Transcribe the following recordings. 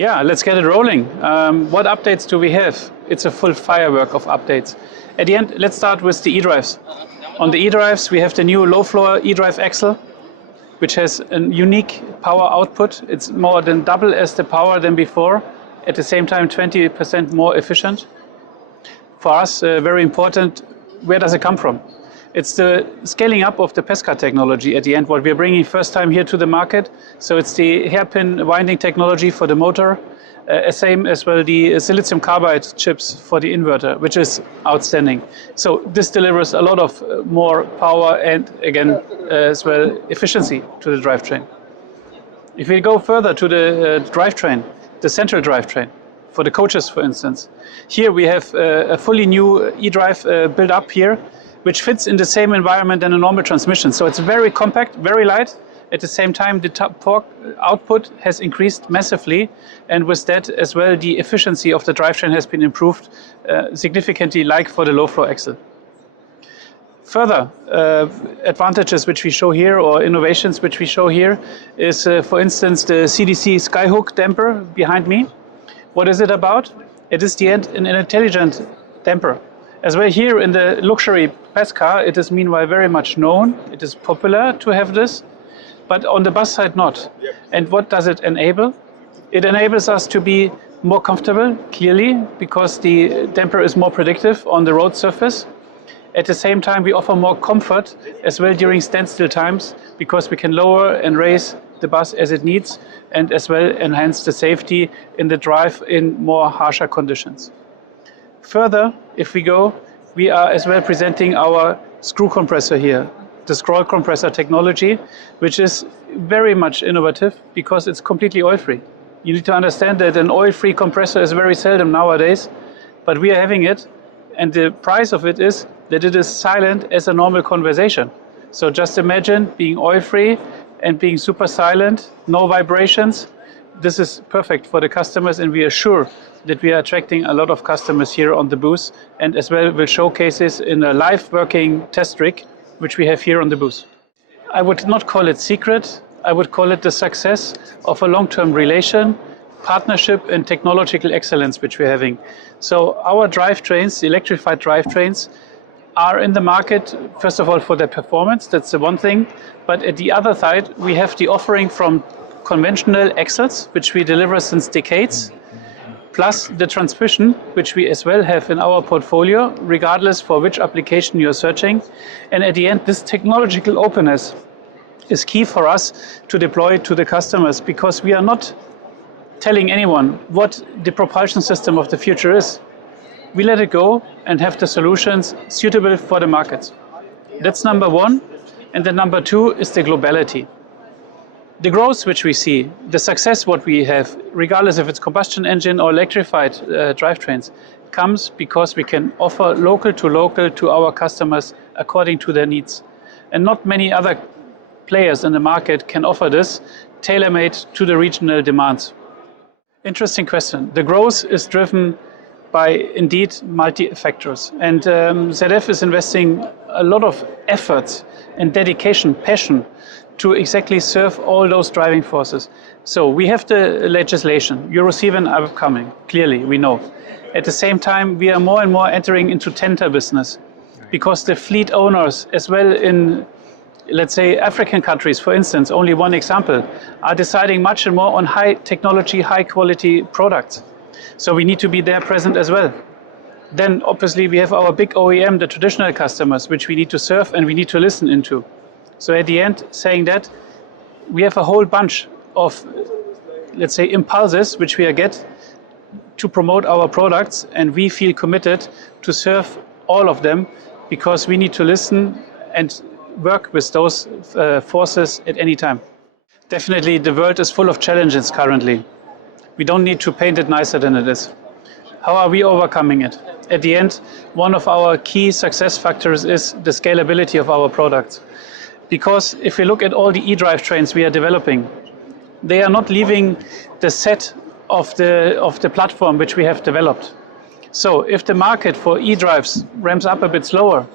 Yeah, let's get it rolling. What updates do we have? It's a full firework of updates. At the end, let's start with the eDrives. On the eDrives, we have the new low-floor eDrive axle, which has a unique power output. It's more than double as the power than before. At the same time, 20% more efficient. For us, very important, where does it come from? It's the scaling up of the Pesca technology at the end, what we're bringing first time here to the market. So it's the hairpin winding technology for the motor, same as well the silicon carbide chips for the inverter, which is outstanding. So this delivers a lot of more power and again as well efficiency to the drivetrain. If we go further to the drivetrain, the central drivetrain, for the coaches for instance, here we have a fully new eDrive built up here, which fits in the same environment than a normal transmission. So it's very compact, very light. At the same time, the torque output has increased massively, and with that as well, the efficiency of the drivetrain has been improved significantly, like for the low-floor axle. Further advantages which we show here, or innovations which we show here, is for instance the CDC Skyhook damper behind me. What is it about? It is an intelligent damper. As well here in the luxury Pesca, it is meanwhile very much known. It is popular to have this, but on the bus side not. And what does it enable? It enables us to be more comfortable, clearly, because the damper is more predictive on the road surface. At the same time, we offer more comfort as well during standstill times, because we can lower and raise the bus as it needs, and as well enhance the safety in the drive in more harsher conditions. Further, if we go, we are as well presenting our screw compressor here, the scroll compressor technology, which is very much innovative because it's completely oil-free. You need to understand that an oil-free compressor is very seldom nowadays, but we are having it, and the price of it is that it is silent as a normal conversation. So just imagine being oil-free and being super silent, no vibrations. This is perfect for the customers, and we are sure that we are attracting a lot of customers here on the booth, and as well will showcases in a live working test rig, which we have here on the booth. I would not call it secret, I would call it the success of a long-term relation, partnership and technological excellence which we're having. So our drivetrains, the electrified drivetrains, are in the market, first of all for their performance, that's the one thing, but at the other side we have the offering from conventional axles, which we deliver since decades, plus the transmission, which we as well have in our portfolio, regardless for which application you're searching. And at the end, this technological openness is key for us to deploy to the customers, because we are not telling anyone what the propulsion system of the future is. We let it go and have the solutions suitable for the markets. That's number one. And then number two is the globality. The growth which we see, the success what we have, regardless if it's combustion engine or electrified drivetrains, comes because we can offer local to our customers according to their needs. And not many other players in the market can offer this tailor-made to the regional demands. Interesting question. The growth is driven by indeed multi-factors, and ZF is investing a lot of efforts and dedication, passion, to exactly serve all those driving forces. So we have the legislation, Euro 7 upcoming, clearly, we know. At the same time, we are more and more entering into tender business, because the fleet owners, as well in, let's say, African countries, for instance, only one example, are deciding much and more on high technology, high quality products. So we need to be there present as well. Then obviously we have our big OEM, the traditional customers, which we need to serve and we need to listen into. So at the end, saying that, we have a whole bunch of, let's say, impulses which we get to promote our products, and we feel committed to serve all of them, because we need to listen and work with those forces at any time. Definitely the world is full of challenges currently. We don't need to paint it nicer than it is. How are we overcoming it? At the end, one of our key success factors is the scalability of our products. Because if we look at all the e-drivetrains we are developing, they are not leaving the set of the platform which we have developed. So if the market for e-drives ramps up a bit slower,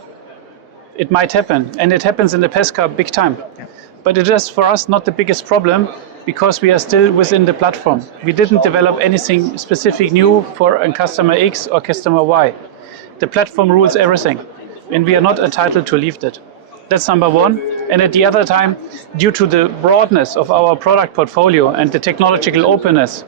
it might happen, and it happens in the Pesca big time. But it is for us not the biggest problem, because we are still within the platform. We didn't develop anything specific new for a customer X or customer Y. The platform rules everything, and we are not entitled to leave that. That's number one. And at the other time, due to the broadness of our product portfolio and the technological openness,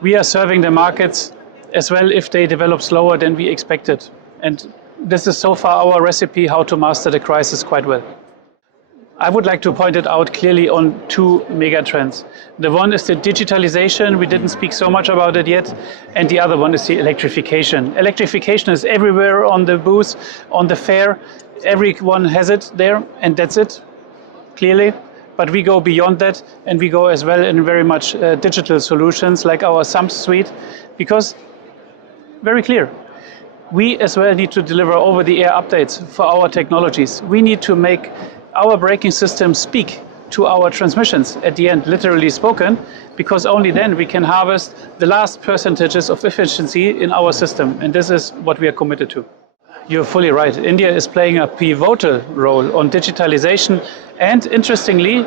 we are serving the markets as well if they develop slower than we expected. And this is so far our recipe how to master the crisis quite well. I would like to point it out clearly on two mega trends. The one is the digitalization, we didn't speak so much about it yet, and the other one is the electrification. Electrification is everywhere on the booth, on the fair, everyone has it there, and that's it, clearly. But we go beyond that, and we go as well in very much digital solutions like our SAMP suite, because, very clear, we as well need to deliver over-the-air updates for our technologies. We need to make our braking system speak to our transmissions at the end, literally spoken, because only then we can harvest the last percentages of efficiency in our system, and this is what we are committed to. You're fully right. India is playing a pivotal role on digitalization, and interestingly,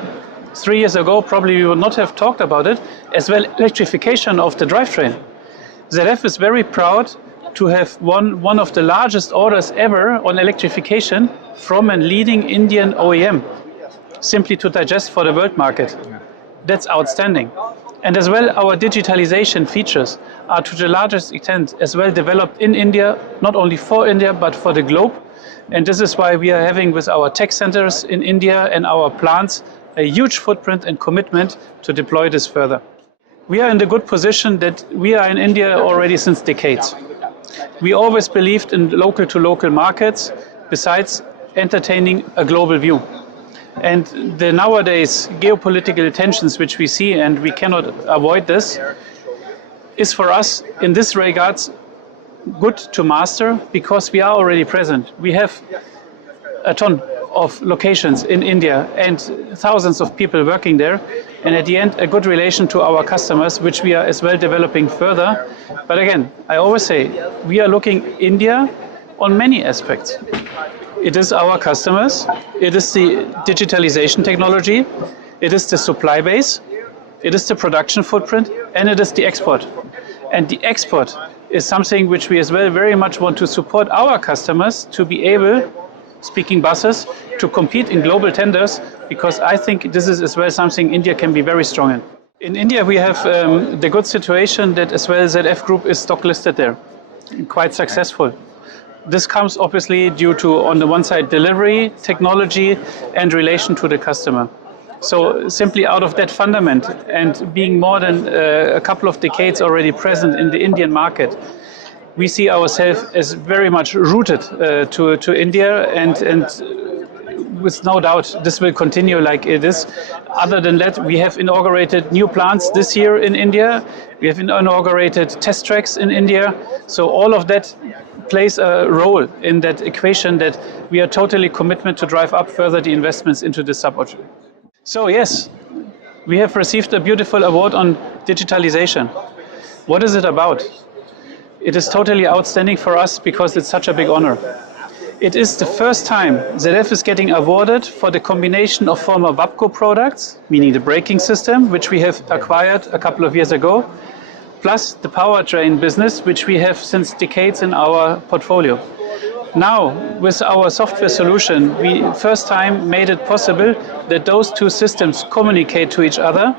3 years ago probably we would not have talked about it, as well electrification of the drivetrain. ZF is very proud to have won one of the largest orders ever on electrification from a leading Indian OEM, simply to digest for the world market. That's outstanding. And as well, our digitalization features are to the largest extent as well developed in India, not only for India, but for the globe. And this is why we are having with our tech centers in India and our plants a huge footprint and commitment to deploy this further. We are in the good position that we are in India already since decades. We always believed in local to local markets, besides entertaining a global view. And the nowadays geopolitical tensions which we see, and we cannot avoid this, is for us in this regards good to master because we are already present. We have a ton of locations in India and thousands of people working there, and at the end a good relation to our customers, which we are as well developing further. But again, I always say we are looking India on many aspects. It is our customers, it is the digitalization technology, it is the supply base, it is the production footprint, and it is the export. And the export is something which we as well very much want to support our customers to be able, speaking buses, to compete in global tenders, because I think this is as well something India can be very strong in. In India we have the good situation that as well ZF Group is stock listed there, quite successful. This comes obviously due to, on the one side, delivery, technology, and relation to the customer. So simply out of that fundament, and being more than a couple of decades already present in the Indian market, we see ourselves as very much rooted to India, and with no doubt this will continue like it is. Other than that, we have inaugurated new plants this year in India. We have inaugurated test tracks in India. So all of that plays a role in that equation that we are totally committed to drive up further the investments into this sub-object. So yes, we have received a beautiful award on digitalization. What is it about? It is totally outstanding for us because it's such a big honor. It is the first time ZF is getting awarded for the combination of former WABCO products, meaning the braking system, which we have acquired a couple of years ago, plus the powertrain business, which we have since decades in our portfolio. Now, with our software solution, we first time made it possible that those two systems communicate to each other.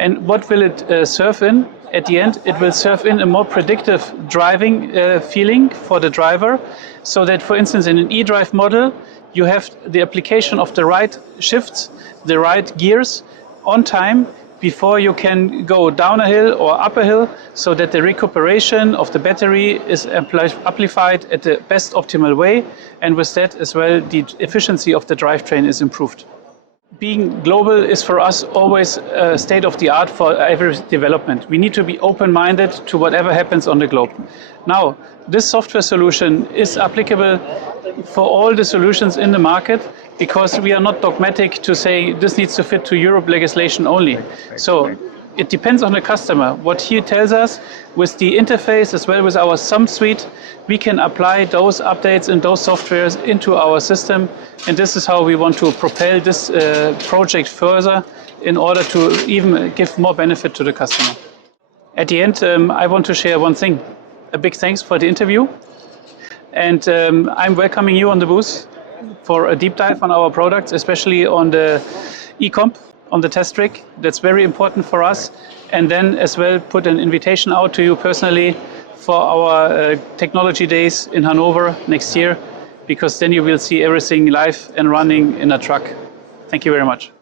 And what will it serve in? At the end, it will serve in a more predictive driving feeling for the driver, so that, for instance, in an eDrive model, you have the application of the right shifts, the right gears on time, before you can go down a hill or up a hill, so that the recuperation of the battery is amplified at the best optimal way, and with that as well the efficiency of the drivetrain is improved. Being global is for us always state of the art for every development. We need to be open-minded to whatever happens on the globe. Now, this software solution is applicable for all the solutions in the market, because we are not dogmatic to say this needs to fit to Europe legislation only. So It depends on the customer. What he tells us with the interface as well with our SUM suite, we can apply those updates and those softwares into our system. And this is how we want to propel this project further in order to even give more benefit to the customer. At the end, I want to share one thing. A big thanks for the interview. And I'm welcoming you on the booth for a deep dive on our products, especially on the e-comp, on the test rig. That's very important for us. And then as well put an invitation out to you personally for our technology days in Hanover next year, because then you will see everything live and running in a truck. Thank you very much.